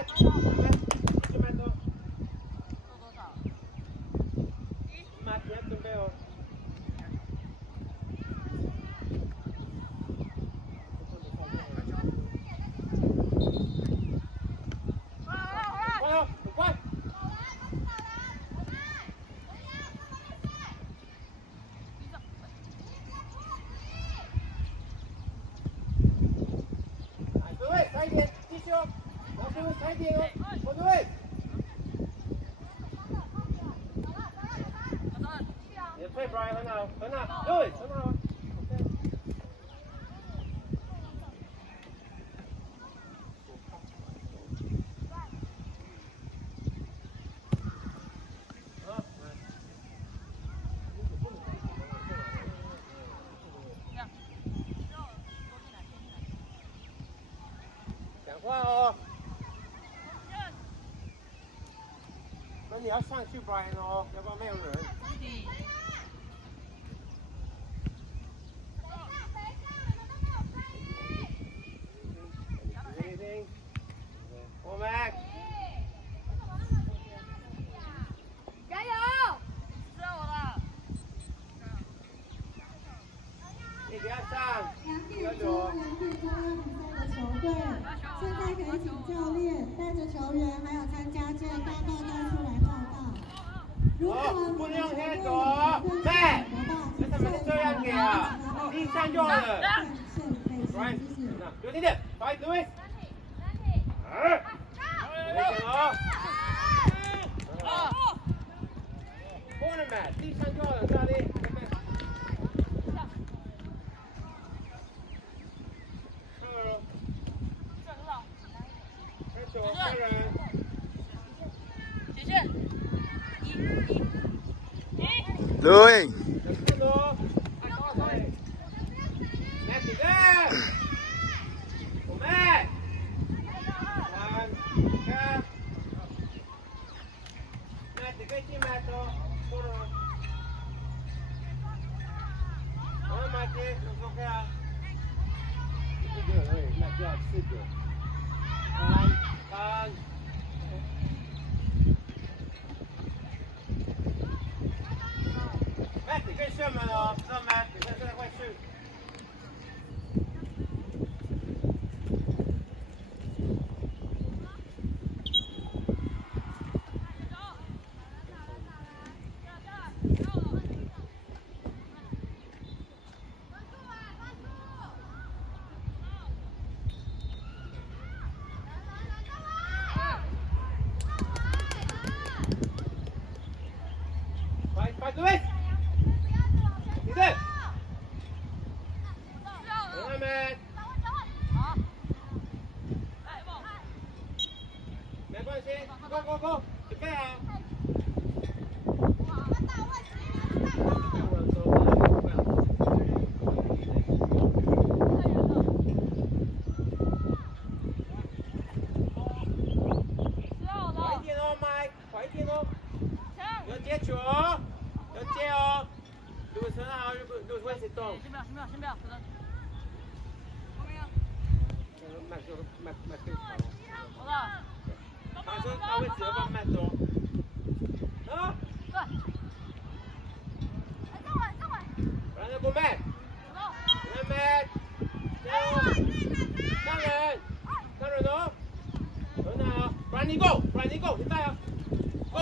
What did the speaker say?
Matt，去 Matt 多。Matt，你要准备哦。快哦，很快。各位，快一点，继续哦。老师，快一点哦，好，各位。你的退 Brian 很好，很好，对，很好。讲话哦。那你要上去 Brian 哦，要不然没有人。我们加油！知道我了。你不要上，2点钟2点钟要比赛的球队，现在可以请教练带着球员还有参加这大报告出来报道。如果不能用黑左，对，为什么是这样给啊？第三就好了。Brian，有点点，快，各位。危险哦。Corner Matt，第三就好了，大力。开球，开人。极限。Doing. Matt，你可以射门哦，知道吗？你看现在快射。快，各位！你这。好，Matt。好。没关系 ，Go，准备啊！快一点哦，Mike，快一点哦！要接球哦，要接哦！如果陈好，如果会谁动？先不要，等等。麦可以跑。好了。他说他会只要放慢走。啊！对。不然就不慢。不慢。加油！上人哦！很好，不然你 go，你带啊 ，go，